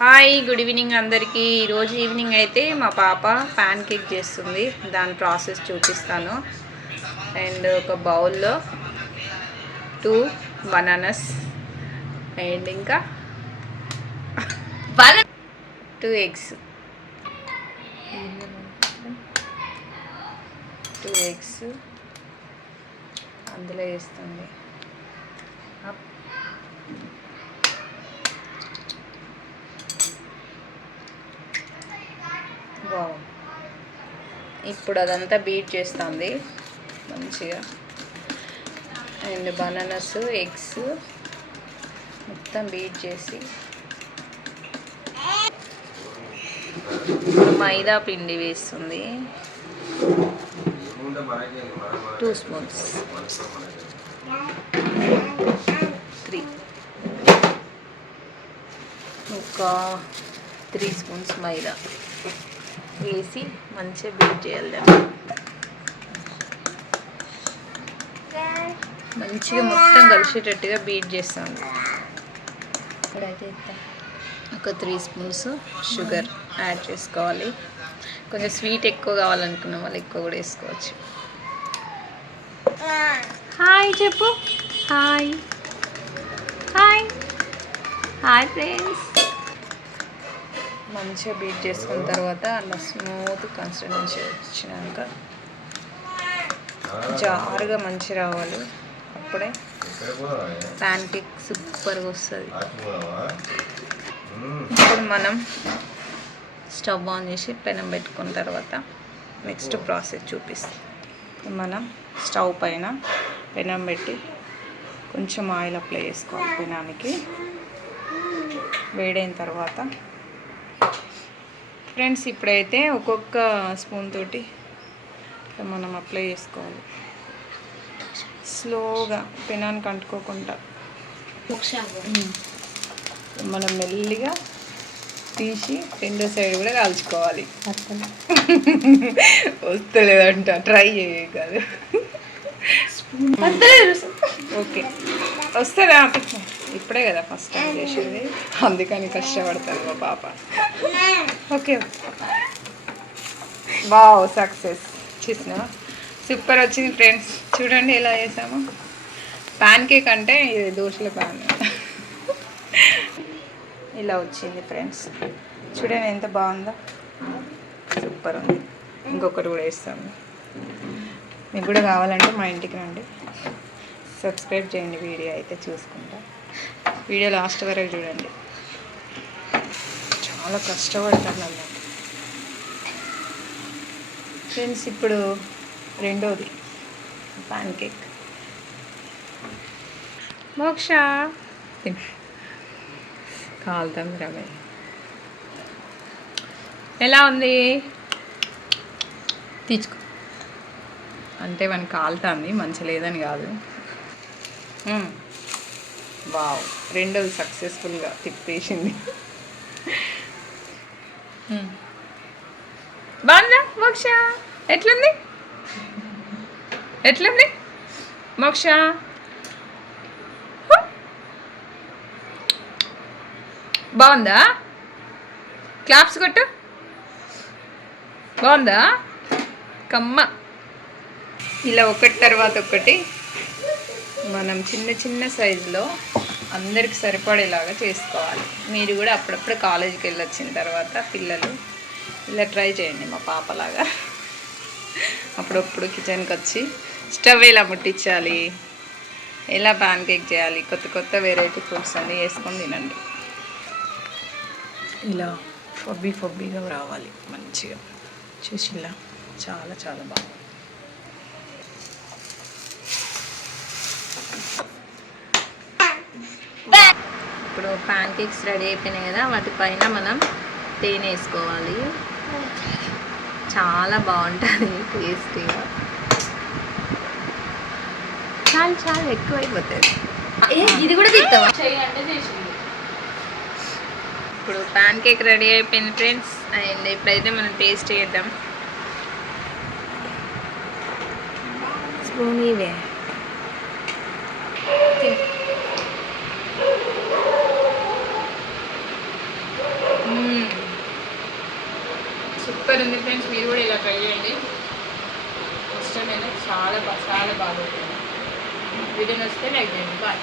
Hi good evening అందరికీ. ఈరోజు evening అయితే మా పాప ప్యాన్ కేక్ చేస్తుంది. దాని ప్రాసెస్ చూపిస్తాను. అండ్ ఒక బౌల్లో టూ బనానస్ అండ్ ఇంకా టూ ఎగ్స్ టూ ఎగ్స్ అందులో వేస్తుంది అప్ వావ్ ఇప్పుడు అదంతా బీట్ చేస్తుంది. మంచిగా. అండ్ బనానాస్ ఎగ్స్ మొత్తం బీట్ చేసి. మైదా పిండి వేస్తుంది. టూ స్పూన్స్ త్రీ ఒక త్రీ స్పూన్స్ మైదా. వేసి మంచిగా బీట్ చేయాలి మంచిగా మొత్తం కలిసేటట్టుగా బీట్ చేస్తాను. ఇప్పుడైతే ఒక త్రీ స్పూన్స్ షుగర్ యాడ్ చేసుకోవాలి. కొంచెం స్వీట్ ఎక్కువ కావాలనుకున్న వాళ్ళు ఎక్కువ కూడా వేసుకోవచ్చు. హాయ్ చెప్పు. హాయ్. హాయ్. Hi friends. మంచిగా బీట్ చేసుకున్న తర్వాత అలా స్మూత్ కన్సిస్టెన్సీ వచ్చినాక జారుగా మంచి రావాలి. అప్పుడే ప్యాన్ కేక్ సూపర్గా వస్తుంది. ఇప్పుడు మనం స్టవ్ ఆన్ చేసి పెనం పెట్టుకున్న తర్వాత నెక్స్ట్ ప్రాసెస్ చూపిస్తాం. మనం స్టవ్ పైన పెనం పెట్టి కొంచెం ఆయిల్ అప్లై చేసుకోవాలి పెనానికి. వేడైన తర్వాత ఫ్రెండ్స్ ఇప్పుడైతే ఒక్కొక్క స్పూన్ తోటి మనం అప్లై చేసుకోవాలి. స్లోగా పెనానికి అంటుకోకుండా మనం మెల్లిగా తీసి రెండో సైడ్ కూడా కాల్చుకోవాలి. వస్తలేదంట ట్రై చేయ కాదు ఓకే. వస్తుందా? ఇప్పుడే కదా ఫస్ట్ టైం చేసేది. అందుకని కష్టపడతాను మా పాప. ఓకే. వావ్ సక్సెస్ చూసిన సూపర్ వచ్చింది ఫ్రెండ్స్ చూడండి ఎలా చేసాము. ప్యాన్ కేక్ అంటే ఇది దోశల ప్యాన్ ఇలా వచ్చింది ఫ్రెండ్స్ చూడండి ఎంత బాగుందో. సూపర్ ఉంది. ఇంకొకటి కూడా వేస్తాము మీకు కూడా కావాలంటే మా ఇంటికి రండి. సబ్స్క్రైబ్ చేయండి వీడియో అయితే చూసుకుంటా. వీడియో లాస్ట్ వరకు చూడండి. చాలా కష్టపడతాను అన్నమాట ఫ్రెండ్స్ ఇప్పుడు రెండోది. పాన్ కేక్ మోక్ష. కాలుతాం రమే ఎలా ఉంది? తీసుకో. అంటే మనకి కాలుతుంది మంచి లేదని కాదు. వావ్ రెండోది సక్సెస్ఫుల్గా తిప్పేసింది. బాగుందా మోక్ష? ఎట్లుంది? ఎట్లుంది? మోక్ష? బాగుందా? క్లాప్స్ కొట్టు. బాగుందా? కమ్మ. ఇలా ఒకటి తర్వాత ఒకటి. మనం చిన్న చిన్న సైజులో అందరికి సరిపడేలాగా చేసుకోవాలి. మీరు కూడా అప్పుడప్పుడు కాలేజీకి వెళ్ళి వచ్చిన తర్వాత పిల్లలు ఇలా ట్రై చేయండి మా పాపలాగా. అప్పుడప్పుడు కిచెన్కి వచ్చి స్టవ్ ఎలా ముట్టించాలి ఎలా ప్యాన్ కేక్ చేయాలి కొత్త కొత్త వెరైటీ ఫుడ్స్ అన్నీ వేసుకొని తినండి. ఇలా ఫబ్బీ ఫబ్బీగా రావాలి మంచిగా. చూసి ఇలా చాలా చాలా బాగుంది. ఇప్పుడు ప్యాన్ కేక్స్ రెడీ అయిపోయినాయి కదా వాటిపైన మనం తేనె వేసుకోవాలి. చాలా బాగుంటుంది టేస్టీగా చాలా చాలా ఎక్కువ అయిపోతుంది ఇది కూడా తీస్తావా ఇప్పుడు ప్యాన్ కేక్ రెడీ అయిపోయింది ఫ్రెండ్స్ అండ్ ఇప్పుడైతే మనం టేస్ట్ చేద్దాం. స్పూన్ ఇవే సూపర్ ఉంది ఫ్రెండ్స్ మీరు కూడా ఇలా ట్రై చేయండి. ఫస్ట్ నేను చాలా చాలా బాగుంటుంది వీడియో నచ్చితే లైక్ చేయండి. బాయ్